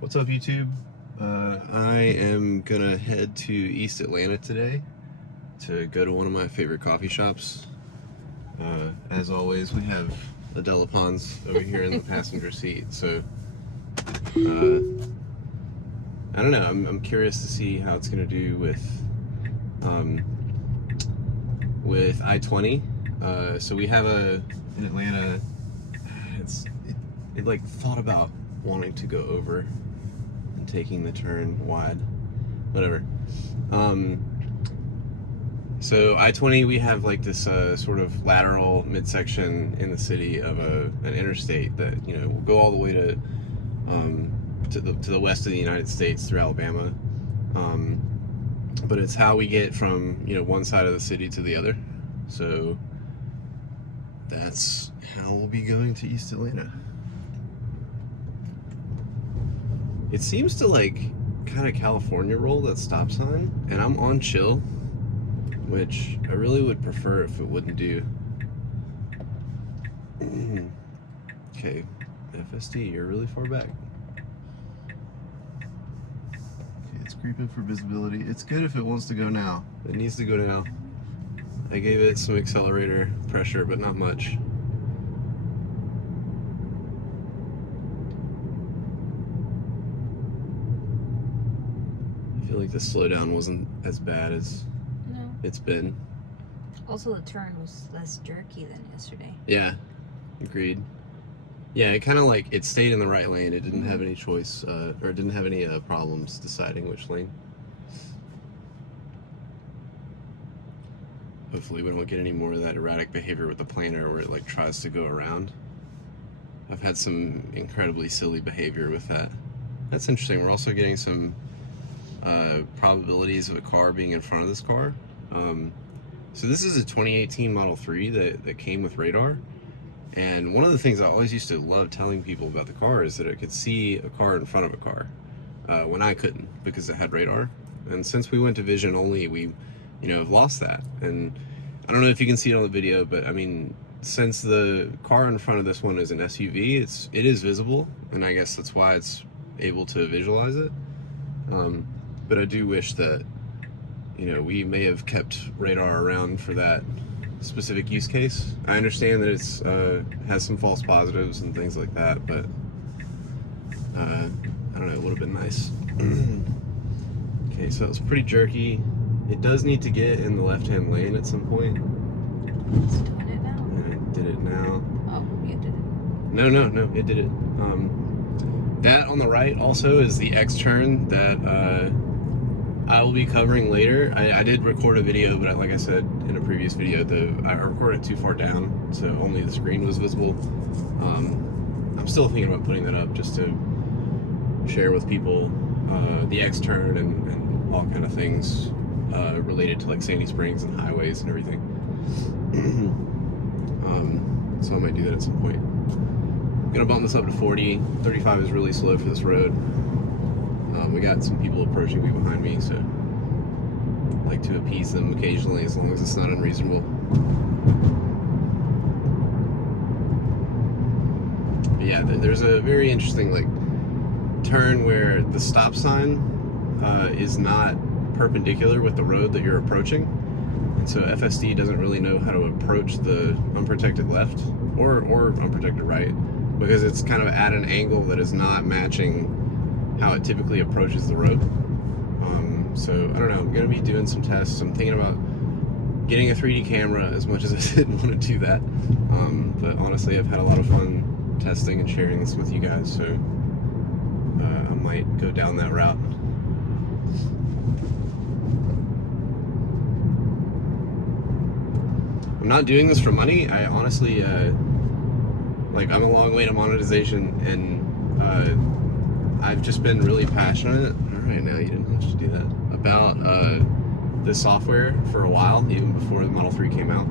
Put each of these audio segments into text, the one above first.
What's up, YouTube? I am gonna head to East Atlanta today to go to one of my favorite coffee shops. As always, we have Adela Pons over here in the passenger seat, so I don't know, I'm curious to see how it's gonna do with I-20. So we have in Atlanta, it like thought about wanting to go over and taking the turn wide, whatever. So I-20, we have like this sort of lateral midsection in the city of an interstate that, you know, will go all the way to the west of the United States through Alabama. But it's how we get from, you know, one side of the city to the other. So that's how we'll be going to East Atlanta. It seems to like kind of California roll, that stop sign, and I'm on chill, which I really would prefer if it wouldn't do. Okay, FSD, you're really far back. Okay, it's creeping for visibility. It's good if it wants to go now. It needs to go now. I gave it some accelerator pressure, but not much. I feel like the slowdown wasn't as bad as it's been. Also, the turn was less jerky than yesterday. Yeah, agreed. Yeah, it kind of like, it stayed in the right lane. It didn't have any choice, or didn't have any problems deciding which lane. Hopefully we don't get any more of that erratic behavior with the planner where it like tries to go around. I've had some incredibly silly behavior with that. That's interesting. We're also getting some probabilities of a car being in front of this car. So this is a 2018 Model 3 that came with radar. And one of the things I always used to love telling people about the car is that it could see a car in front of a car when I couldn't, because it had radar. And since we went to vision only, we, you know, have lost that. And I don't know if you can see it on the video, but I mean, since the car in front of this one is an SUV, it is visible, and I guess that's why it's able to visualize it. But I do wish that, you know, we may have kept radar around for that specific use case. I understand that it's has some false positives and things like that, but I don't know, it would have been nice. Okay, so it was pretty jerky. It does need to get in the left-hand lane at some point. It's doing it now. And it did it now. Oh, you did it. No, it did it. That on the right also is the X turn that I will be covering later. I did record a video, but like I said in a previous video, I recorded it too far down, so only the screen was visible. I'm still thinking about putting that up just to share with people the X turn and all kind of things related to like Sandy Springs and highways and everything. So I might do that at some point. I'm gonna bump this up to 40. 35 is really slow for this road. We got some people approaching me behind me, so I like to appease them occasionally as long as it's not unreasonable. But yeah, there's a very interesting like turn where the stop sign is not perpendicular with the road that you're approaching, and so FSD doesn't really know how to approach the unprotected left or unprotected right, because it's kind of at an angle that is not matching how it typically approaches the road. So I don't know, I'm gonna be doing some tests. I'm thinking about getting a 3D camera, as much as I didn't want to do that, but honestly I've had a lot of fun testing and sharing this with you guys, so I might go down that route. I'm not doing this for money. I honestly, like, I'm a long way to monetization, and I've just been really passionate. All right, now you didn't have to do that. About this software for a while, even before the Model 3 came out.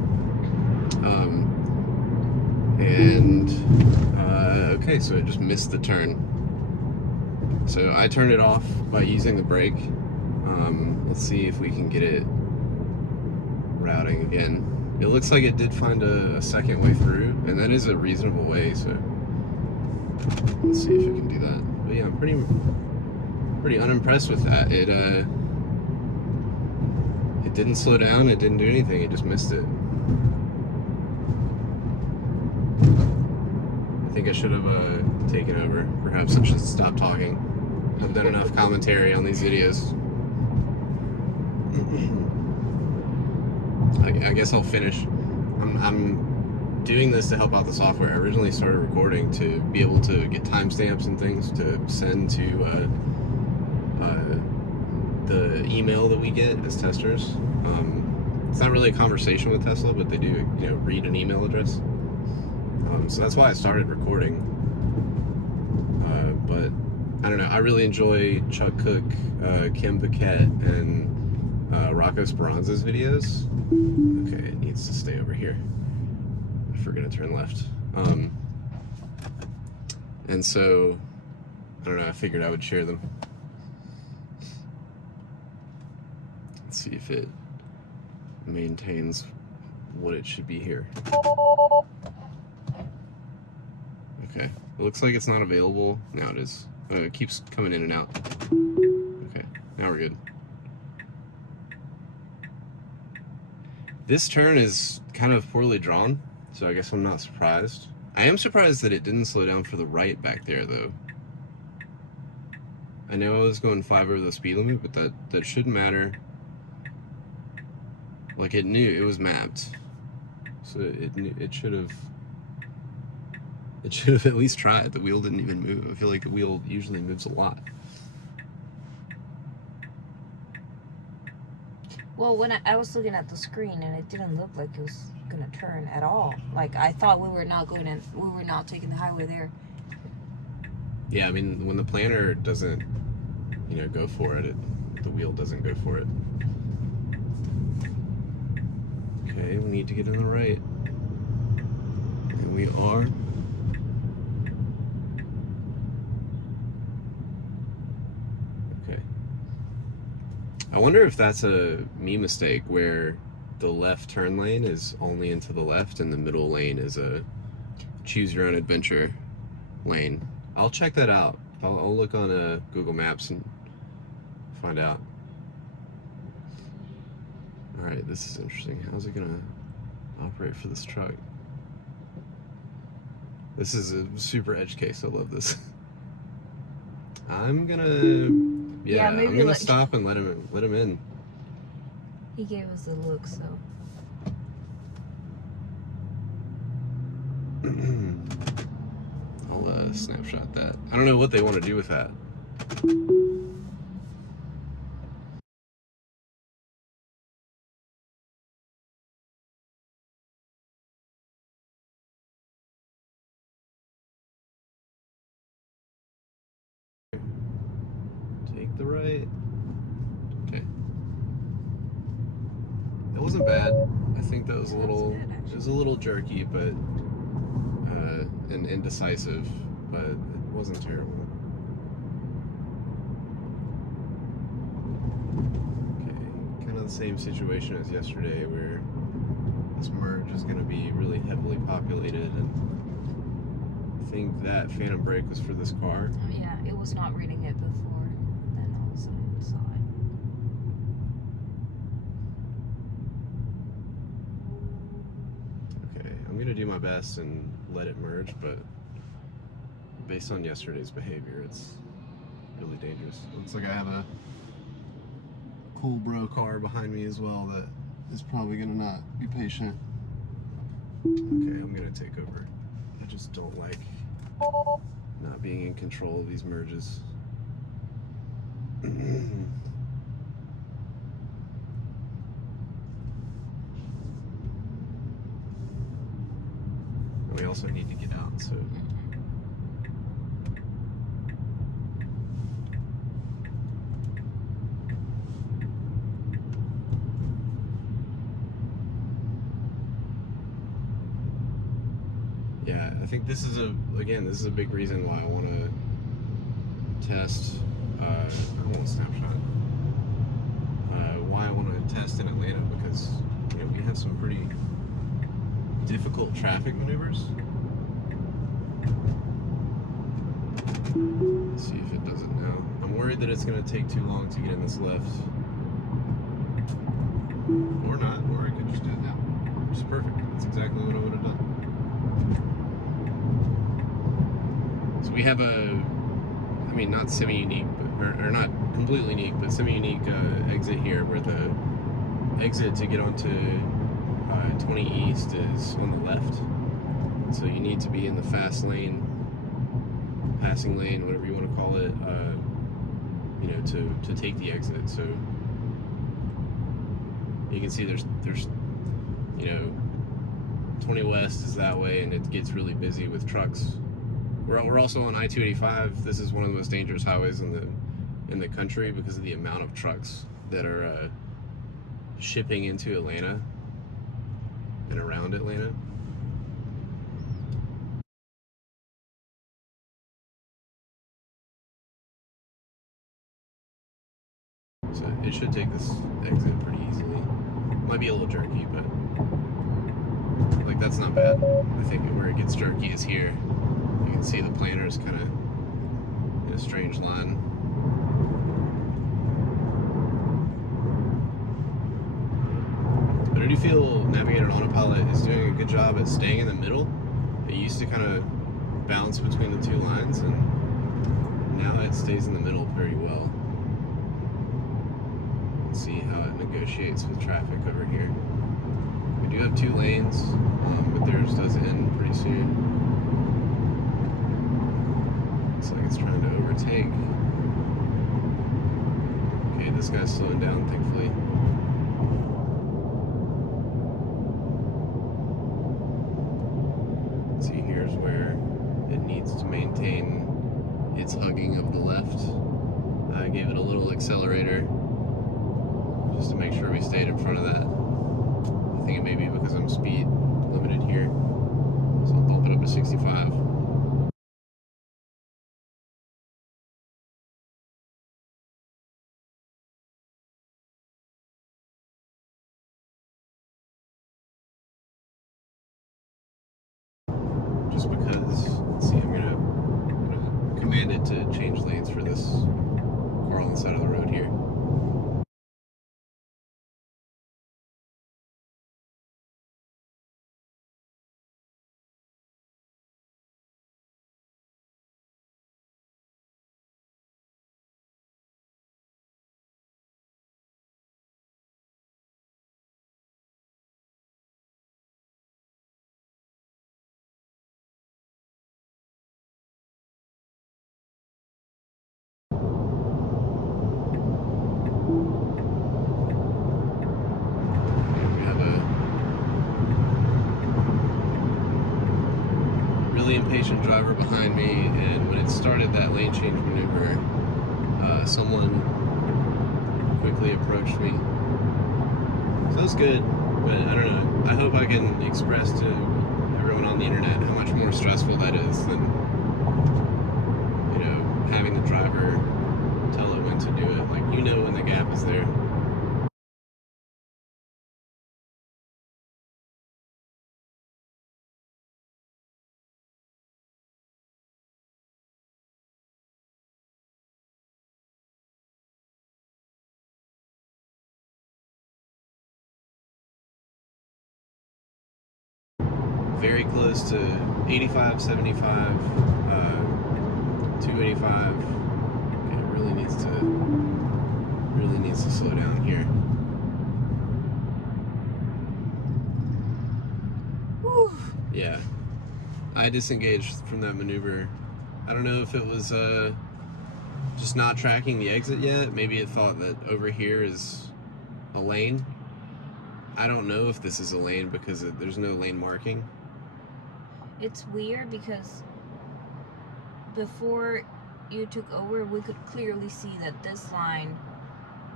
Okay, so it just missed the turn. So I turned it off by using the brake. Let's see if we can get it routing again. It looks like it did find a second way through, and that is a reasonable way, so let's see if it can do that. But yeah, I'm pretty unimpressed with that. It didn't slow down. It didn't do anything. It just missed it. I think I should have taken over. Perhaps I should stop talking. I've done enough commentary on these videos. I guess I'll finish. I'm doing this to help out the software. I originally started recording to be able to get timestamps and things to send to the email that we get as testers. It's not really a conversation with Tesla, but they do, read an email address. So that's why I started recording. But I don't know. I really enjoy Chuck Cook, Kim Paquette, and Rocco Speranza's videos. Okay, it needs to stay over here. If we're gonna turn left. And so, I don't know, I figured I would share them. Let's see if it maintains what it should be here. Okay, it looks like it's not available. Now it is. It keeps coming in and out. Okay, now we're good. This turn is kind of poorly drawn, so I guess I'm not surprised. I am surprised that it didn't slow down for the right back there, though. I know I was going 5 over the speed limit, but that shouldn't matter. Like, it knew it was mapped, so it should have at least tried. The wheel didn't even move. I feel like the wheel usually moves a lot. Well, when I was looking at the screen, and it didn't look like it was gonna turn at all. Like, I thought we were not taking the highway there. Yeah, I mean, when the planner doesn't, go for it, the wheel doesn't go for it. Okay, we need to get in the right. And we are. Okay. I wonder if that's a me mistake where the left turn lane is only into the left and the middle lane is a choose your own adventure lane. I'll check that out. I'll look on Google Maps and find out. Alright, this is interesting. How's it gonna operate for this truck? This is a super edge case. I love this. I'm gonna I'm gonna stop and let him in. He gave us a look, so. I'll snapshot that. I don't know what they want to do with that. Take the right. Okay. That wasn't bad. I think that was a little. It was a little jerky, but and indecisive, but it wasn't terrible. Okay, kind of the same situation as yesterday, where this merge is going to be really heavily populated, and I think that phantom brake was for this car. Yeah, it was not reading it before, and then all of a sudden it saw it. I'm gonna do my best and let it merge, but based on yesterday's behavior, it's really dangerous. Looks like I have a cool bro car behind me as well that is probably gonna not be patient. Okay, I'm gonna take over. I just don't like not being in control of these merges. We also need to get out, so. Yeah, I think this is this is a big reason why I want to test, I don't want Snapshot, why I want to test in Atlanta, because, we have some pretty difficult traffic maneuvers. Let's see if it does worried that it's going to take too long to get in this left. Or not, or I could just do it now. Which is perfect. That's exactly what I would have done. So we have a, I mean, not semi-unique, or not completely unique, but semi-unique exit here, where the exit to get onto 20 East is on the left. So you need to be in the fast lane, passing lane, whatever you want to call it, you know, to take the exit. So you can see there's you know, 20 West is that way, and it gets really busy with trucks. We're also on I-285. This is one of the most dangerous highways in the country because of the amount of trucks that are shipping into Atlanta and around Atlanta. So it should take this exit pretty easily. Might be a little jerky, but like that's not bad. I think where it gets jerky is here. You can see the planner is kind of in a strange line. But I do feel Navigator on Autopilot is doing a good job at staying in the middle. It used to kind of bounce between the two lines, and now it stays in the middle very well. Let's see how it negotiates with traffic over here. We do have 2 lanes, but theirs does end pretty soon. Looks like it's trying to overtake. Okay, this guy's slowing down, thankfully. See, here's where it needs to maintain its hugging of the left. I gave it a little accelerator just to make sure we stayed in front of that. I think it may be because I'm speed limited here, so I'll bump it up to 65. Just because, let's see, I'm gonna command it to change lanes for this car on the side of the road here. Impatient driver behind me, and when it started that lane change maneuver, someone quickly approached me. So it's good, but I don't know. I hope I can express to everyone on the internet how much more stressful that is than, you know, having the driver tell it when to do it. Like, you know when the gap is there. Very close to 85, 75, 285. Okay, it really needs to slow down here. Whew. Yeah, I disengaged from that maneuver. I don't know if it was just not tracking the exit yet. Maybe it thought that over here is a lane. I don't know if this is a lane because there's no lane marking. It's weird because before you took over, we could clearly see that this line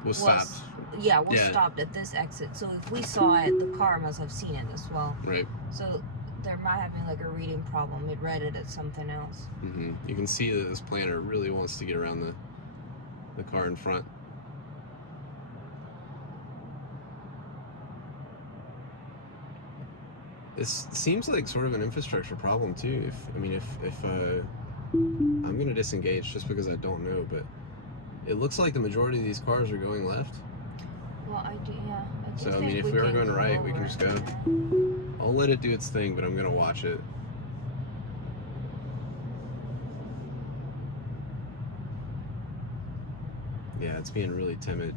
was stopped. Yeah, was stopped at this exit. So if we saw it, the car must have seen it as well. Right. So there might have been like a reading problem. It read it as something else. Mm-hmm. You can see that this planner really wants to get around the car in front. This seems like sort of an infrastructure problem too. If I'm gonna disengage just because I don't know, but It looks like the majority of these cars are going left. Well, I do, yeah. I do So, I think mean, if we were can going go right, we can over. just go. I'll let it do its thing, but I'm going to watch it. Yeah, it's being really timid.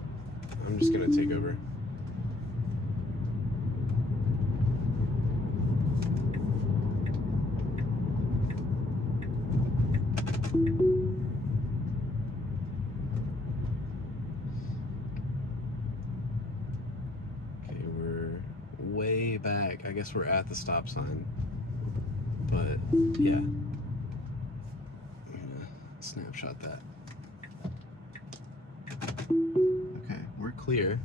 I'm just going to take over. Okay, we're way back. I guess we're at the stop sign. But, yeah. I'm gonna snapshot that. Okay, we're clear.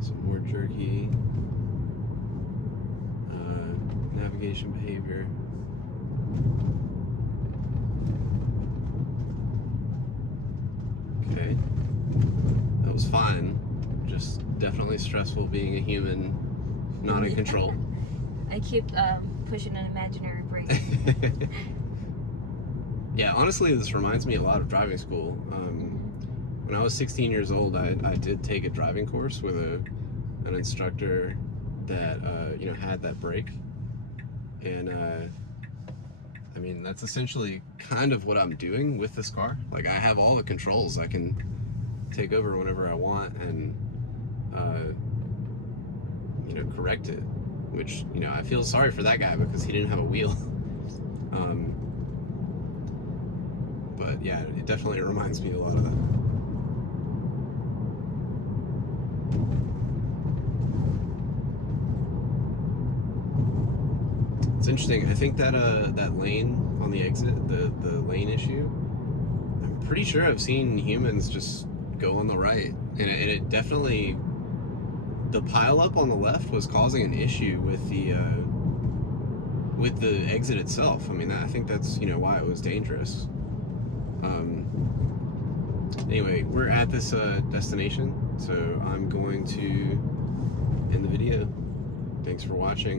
Some more jerky. Navigation behavior. Okay. That was fine. Just definitely stressful being a human, not in control. I keep pushing an imaginary brake. Yeah, honestly, this reminds me a lot of driving school. When I was 16 years old, I did take a driving course with an instructor that had that brake, and I mean, that's essentially kind of what I'm doing with this car. Like, I have all the controls. I can take over whenever I want and correct it, which I feel sorry for that guy because he didn't have a wheel. But yeah, it definitely reminds me a lot of that. It's interesting. I think that that lane on the exit, the lane issue, I'm pretty sure I've seen humans just go on the right, and it definitely, the pileup on the left was causing an issue with the exit itself. I mean, I think that's why it was dangerous. Anyway, we're at this destination, so I'm going to end the video. Thanks for watching.